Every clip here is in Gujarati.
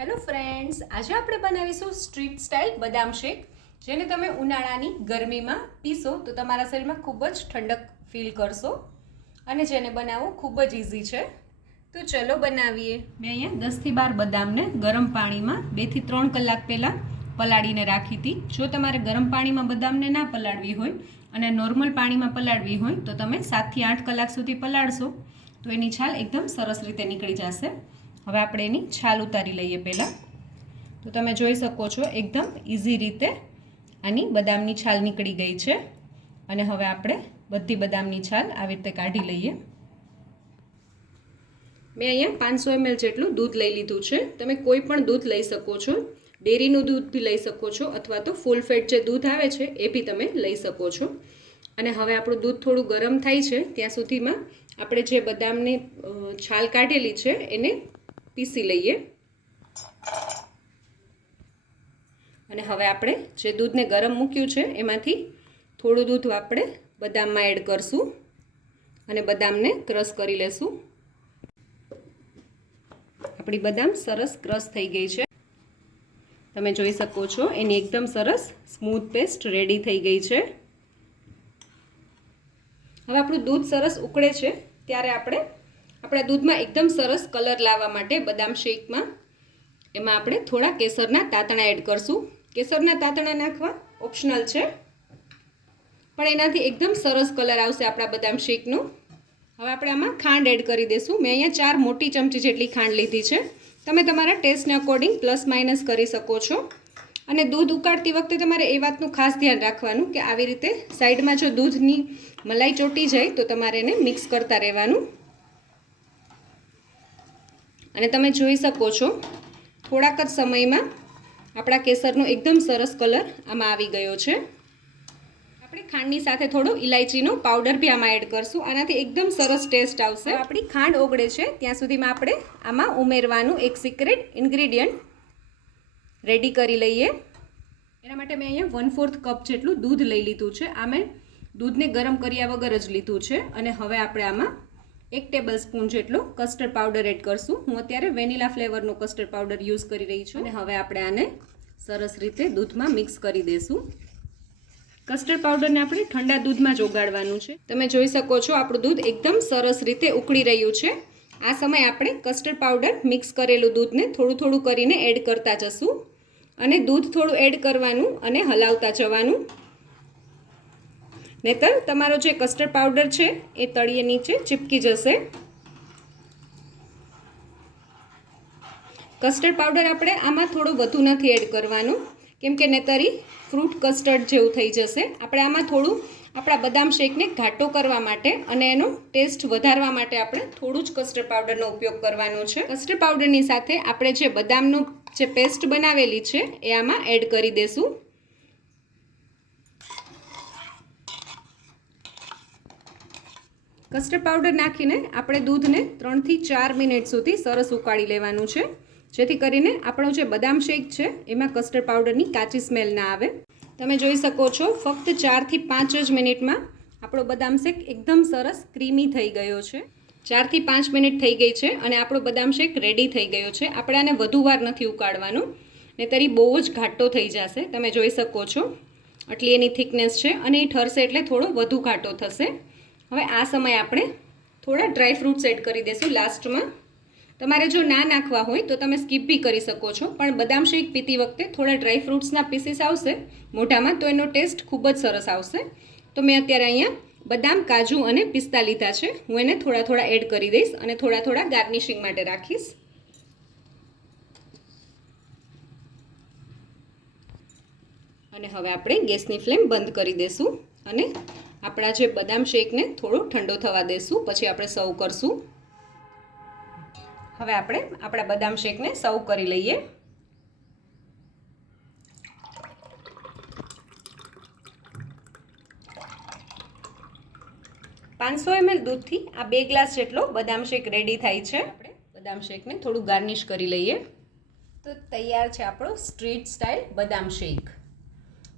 હેલો ફ્રેન્ડ્સ, આજે આપણે બનાવીશું સ્ટ્રીટ સ્ટાઇલ બદામ શેક, જેને તમે ઉનાળાની ગરમીમાં પીશો તો તમારા શરીરમાં ખૂબ જ ઠંડક ફીલ કરશો અને જેને બનાવવું ખૂબ જ ઇઝી છે. તો ચલો બનાવીએ. મેં અહીંયા 10થી 12 બદામને ગરમ પાણીમાં 2 થી 3 કલાક પહેલાં પલાળીને રાખી હતી. જો તમારે ગરમ પાણીમાં બદામને ના પલાળવી હોય અને નોર્મલ પાણીમાં પલાળવી હોય તો તમે 7 થી 8 કલાક સુધી પલાળશો તો એની છાલ એકદમ સરસ રીતે નીકળી જશે. હવે આપણે એની છાલ ઉતારી લઈએ પહેલાં. તો તમે જોઈ શકો છો એકદમ ઇઝી રીતે આની બદામની છાલ નીકળી ગઈ છે અને હવે આપણે બધી બદામની છાલ આવી રીતે કાઢી લઈએ. મેં અહીંયા 500 ml જેટલું દૂધ લઈ લીધું છે. તમે કોઈ પણ દૂધ લઈ શકો છો, ડેરીનું દૂધ બી લઈ શકો છો અથવા તો ફૂલ ફેટ જે દૂધ આવે છે એ બી તમે લઈ શકો છો. અને હવે આપણું દૂધ થોડું ગરમ થાય છે ત્યાં સુધીમાં આપણે જે બદામની છાલ કાઢેલી છે એને પીસી લઈએ. અને હવે આપણે જે દૂધને ગરમ મૂક્યું છે એમાંથી થોડું દૂધ આપણે બદામમાં એડ કરશું અને બદામને ક્રશ કરી લેશું. આપણી બદામ સરસ ક્રશ થઈ ગઈ છે. તમે જોઈ શકો છો એની એકદમ સરસ સ્મૂથ પેસ્ટ રેડી થઈ ગઈ છે. હવે આપણું દૂધ સરસ ઉકળે છે ત્યારે આપણે આપણા દૂધમાં એકદમ સરસ કલર લાવવા માટે બદામ શેકમાં એમાં આપણે થોડા કેસરના તાતણા એડ કરશું. કેસરના તાતણા નાખવા ઓપ્શનલ છે, પણ એનાથી એકદમ સરસ કલર આવશે આપણા બદામ શેકનો. હવે આપણે આમાં ખાંડ એડ કરી દઈશું. મેં અહીંયા 4 મોટી ચમચી જેટલી ખાંડ લીધી છે. તમે તમારા ટેસ્ટને અકોર્ડિંગ પ્લસ માઇનસ કરી શકો છો. અને દૂધ ઉકાળતી વખતે તમારે એ વાતનું ખાસ ધ્યાન રાખવાનું કે આવી રીતે સાઈડમાં જો દૂધની મલાઈ ચોટી જાય તો તમારે એને મિક્સ કરતા રહેવાનું. અને તમે જોઈ શકો છો થોડાક જ સમયમાં આપણા કેસરનો એકદમ સરસ કલર આમાં આવી ગયો છે. આપણે ખાંડની સાથે થોડો ઇલાયચીનો પાવડર બી આમાં એડ કરશું. આનાથી એકદમ સરસ ટેસ્ટ આવશે. આપણી ખાંડ ઓગળે છે ત્યાં સુધીમાં આપણે આમાં ઉમેરવાનું એક સિક્રેટ ઇન્ગ્રેડિયન્ટ રેડી કરી લઈએ. એના માટે મેં અહીંયા 1/4 કપ જેટલું દૂધ લઈ લીધું છે. આ મેં દૂધને ગરમ કર્યા વગર જ લીધું છે. અને હવે આપણે આમાં 1 ટેબલ સ્પૂન જેટલો કસ્ટર્ડ પાવડર એડ કરશું. હું અત્યારે વેનીલા ફ્લેવરનો કસ્ટર્ડ પાવડર યુઝ કરી રહી છું. અને હવે આપણે આને સરસ રીતે દૂધમાં મિક્સ કરી દઈશું. કસ્ટર્ડ પાવડરને આપણે ઠંડા દૂધમાં જ ઓગાળવાનું છે. તમે જોઈ શકો છો આપણું દૂધ એકદમ સરસ રીતે ઉકળી રહ્યું છે. આ સમયે આપણે કસ્ટર્ડ પાવડર મિક્સ કરેલું દૂધને થોડું થોડું કરીને એડ કરતા જશું અને દૂધ થોડું એડ કરવાનું અને હલાવતા જવાનું. નહીતર તમારો જે કસ્ટર્ડ પાવડર છે એ તળિયે નીચે ચીપકી જશે. કસ્ટર્ડ પાવડર આપણે આમાં થોડો વધુ નથી એડ કરવાનું, કેમ કે નહીતરી ફ્રૂટ કસ્ટર્ડ જેવું થઈ જશે. આપણે આમાં થોડું આપણા બદામ શેકને ઘાટો કરવા માટે અને એનો ટેસ્ટ વધારવા માટે આપણે થોડું જ કસ્ટર્ડ પાવડરનો ઉપયોગ કરવાનો છે. કસ્ટર્ડ પાવડરની સાથે આપણે જે બદામનું જે પેસ્ટ બનાવેલી છે એ આમાં એડ કરી દઈશું. કસ્ટર્ડ પાવડર નાખીને આપણે દૂધને 3 થી 4 મિનિટ સુધી સરસ ઉકાળી લેવાનું છે, જેથી કરીને આપણો જે બદામ શેક છે એમાં કસ્ટર્ડ પાવડરની કાચી સ્મેલ ના આવે. તમે જોઈ શકો છો ફક્ત 4 થી 5 જ મિનિટમાં આપણો બદામ શેક એકદમ સરસ ક્રીમી થઈ ગયો છે. 4 થી 5 મિનિટ થઈ ગઈ છે અને આપણો બદામ શેક રેડી થઈ ગયો છે. આપણે આને વધુ વાર નથી ઉકાળવાનું, નહીંતર બહુ જ ઘાટો થઈ જશે. તમે જોઈ શકો છો આટલી એની થિકનેસ છે અને એ ઠરશે એટલે થોડો વધુ ઘાટો થશે. હવે આ સમયે આપણે થોડા ડ્રાય ફ્રૂટ્સ એડ કરી દઈશું લાસ્ટમાં. તમારે જો ના નાખવા હોય તો તમે સ્કીપ બી કરી શકો છો, પણ બદામ શેક પીતી વખતે થોડા ડ્રાય ફ્રૂટ્સના પીસીસ આવશે મોઢામાં તો એનો ટેસ્ટ ખૂબ જ સરસ આવશે. તો મેં અત્યારે અહીંયા બદામ, કાજુ અને પિસ્તા લીધા છે. હું એને થોડા થોડા એડ કરી દઈશ અને થોડા થોડા ગાર્નિશિંગ માટે રાખીશ. અને હવે આપણે ગેસની ફ્લેમ બંધ કરી દઈશું અને આપણા જે બદામ શેકને થોડો ઠંડો થવા દઈશું, પછી આપણે સર્વ કરશું. હવે આપણે આપણા બદામ શેકને સર્વ કરી લઈએ. $500 ml દૂધથી આ 2 ગ્લાસ જેટલો બદામ શેક રેડી થાય છે. આપણે બદામ શેકને થોડું ગાર્નિશ કરી લઈએ. તો તૈયાર છે આપણો સ્ટ્રીટ સ્ટાઇલ બદામ શેક.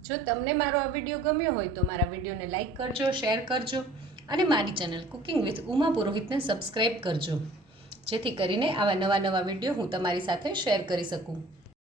જો તમને મારો આ વિડીયો ગમ્યો હોય તો મારા વિડીયોને લાઇક કરજો, શેર કરજો અને મારી ચેનલ કુકિંગ વિથ ઉમા પુરોહિતને સબસ્ક્રાઈબ કરજો. જેથી કરીને આવા નવા વિડીયો હું તમારી સાથે શેર કરી શકું.